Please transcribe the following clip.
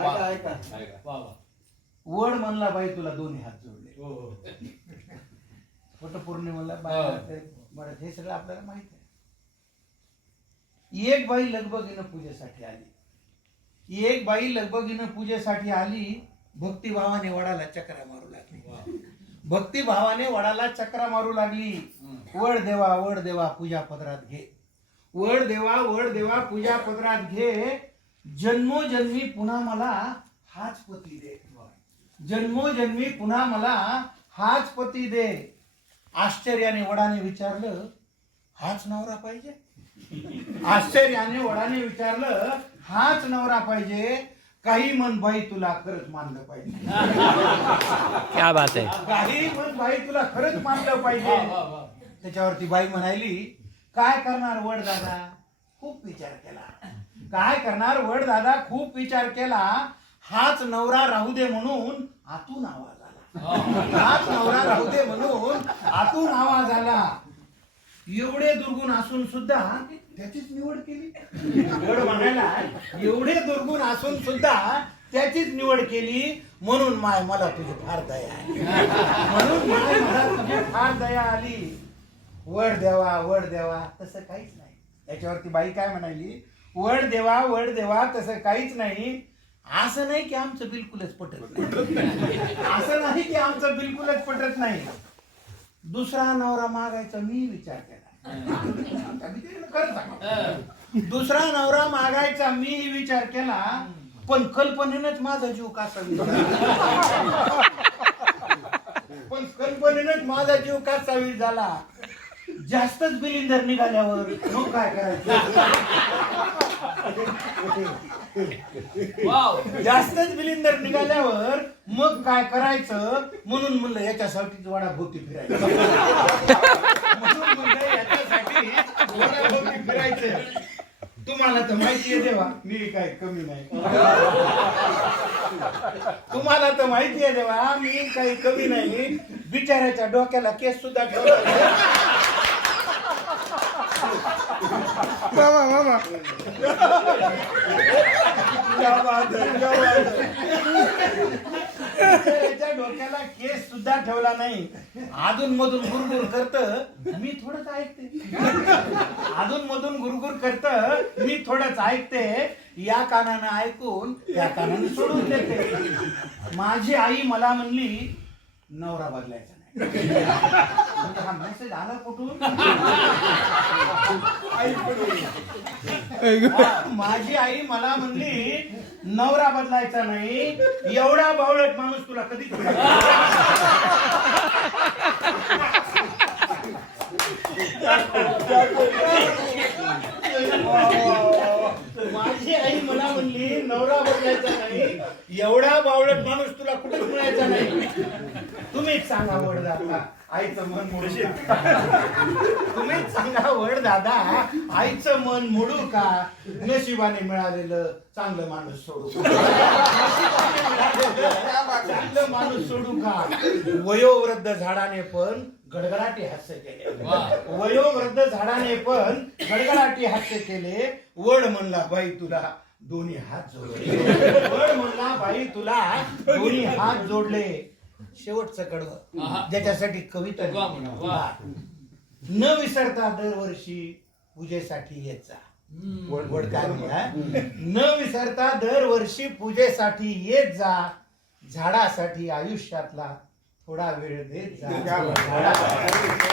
ऐका ऐका. ऐका. वा वा. वड म्हणला बाई तुला दोन्ही हात जोडले. हो हो. वटपौर्णिमेला हो. ते बरं हे सगळं आपल्याला माहीत आहे. एक बाई लगबगीनं पूजेसाठी आली. एक बाई लगबगीनं पूजेसाठी आली भक्तिभावाने वडाला चक्रा मारू लागली. वा. भक्तिभावाने वडाला चक्रा मारू लागली. वड देवा वड देवा पूजा पदरात घे. वड देवा वड देवा पूजा पदरात घे. जन्मोजन्मी पुन्हा मला हाच पती दे. जन्मोजन्मी पुन्हा मला हाच पती दे. आश्चर्याने वडाने विचारलं हाच नवरा पाहिजे? आश्चर्याने वडाने विचारलं हाच नवरा पाहिजे? काही मन बाई तुला खरंच मानलं पाहिजे. क्या बात है काही मन बाई तुला खरंच मानलं पाहिजे. त्याच्यावरती बाई म्हणाली काय करणार वड दादा खूप विचार केला. काय करणार? वड दादा खूप विचार केला हाच नवरा राहू दे म्हणून आतून आवाज आला. हाच नवरा राहू दे म्हणून आतून आवाज आला. एवढे दुर्गुण असून सुद्धा त्याचीच निवड केली. वड म्हणायला एवढे दुर्गुण असून सुद्धा त्याचीच निवड केली. म्हणून माय मला तुझी फार दया आली. म्हणून माय मला तुझी फार दया आली. वड देवा वड देवा तसं काहीच नाही. याच्यावरती बाई काय म्हणाली? वड देवा वड देवा तसं काहीच नाही. असं नाही की आमचं बिलकुलच पटत नाही. असं नाही की आमचं बिलकुलच पटत नाही. दुसरा नवरा मागायचा मी विचार केला. दुसरा नवरा मागायचा मी विचार केला पण कल्पनेनंच माझा जीव कासा पण कल्पनेनंच माझा जीव कासावीस झाला. जास्तच बिलिंदर निघाल्यावर मग काय करायचं? वाव. जास्तच बिलिंदर निघाल्यावर मग काय करायचं? म्हणून म्हणलं याच्यासाठीच वडाभोवती फिरायचं. म्हणून म्हणलं याच्यासाठी वडाभोवती फिरायचं. तुम्हाला तर माहिती आहे देवा मी काय कमी नाही. तुम्हाला तर माहिती आहे देवा मी काही कमी नाही. बिचाऱ्याच्या डोक्याला केस सुद्धा ठेवला क्या बात त्याच्या डोक्याला केस सुद्धा ठेवला नाही. अधून मधून गुरगुर करत मी थोडंच ऐकते. अधून मधून गुरगुर करत मी थोडंच ऐकते. या कानानं ऐकून या कानानं सोडून देते. माझी आई मला म्हणली नवरा बदलायचा नाही. हा मेसेज आला कुठून? माझी आई मला म्हणली नवरा बदलायचा नाही एवढा बावळट माणूस तुला कधीच नाही. माझी आई मला म्हणली नवरा बदलायचा नाही एवढा बावळट माणूस तुला कुठेच मिळायचा नाही तुम्हीच सांगा वड दादा. आईचं मन मोडू तुम्हीच सांगा वड दादा. आईचं मन मोडू का? नशिबाने मिळालेलं चांगलं माणूस सोडू का? चांगलं माणूस सोडू का? वयोवृद्ध झाडाने पण गडगडाटी हास्य केले. वयोवृद्ध झाडाने पण गडगडाटी हास्य केले. वड म्हणला बाई तुला दोन्ही हात जोडले. म्हणला बाई तुला दोन्ही हात जोडले. शेवटचं. कडवं ज्याच्यासाठी कविता वा म्हणा, वा. न विसरता दरवर्षी पूजेसाठी येत जा वड वड काय म्हणला? न विसरता दरवर्षी पूजेसाठी येत जा. झाडासाठी आयुष्यातला थोडा वेळ देत जा. झाडासाठी-